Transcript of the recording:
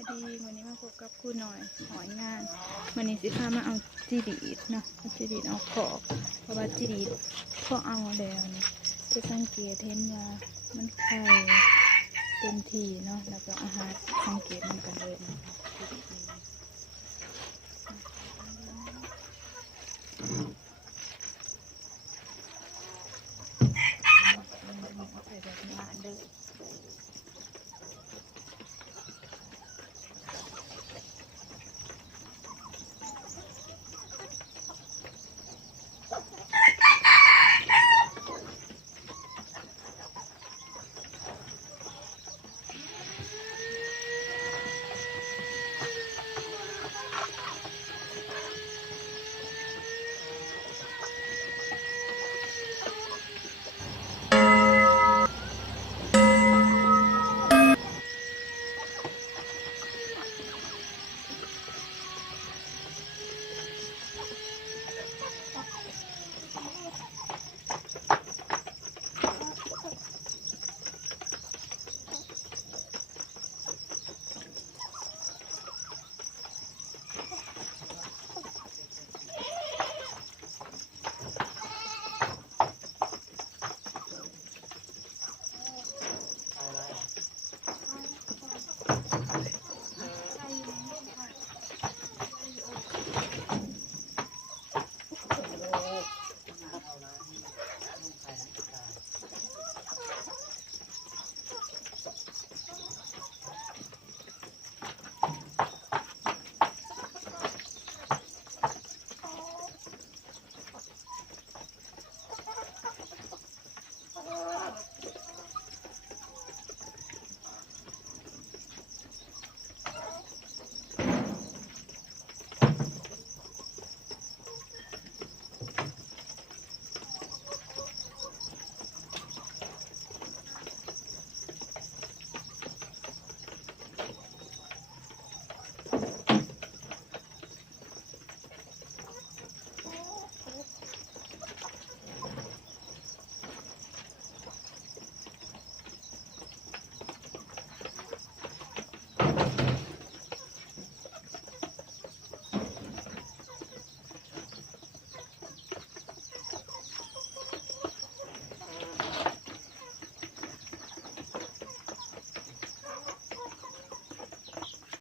ายดีวันนี้มาพบกับครูหน่อยหอยงานวันนี้สิพามาเอาจีดีดเนาะเอาจีดีดเอาขอกเพราะว่าจีดีดพอเอาแล้วเนี่ยจะสังเกตเห็นว่ามันไข่เต็มทีเนาะแล้วก็อาหารสังเกตมันกันเลยนะ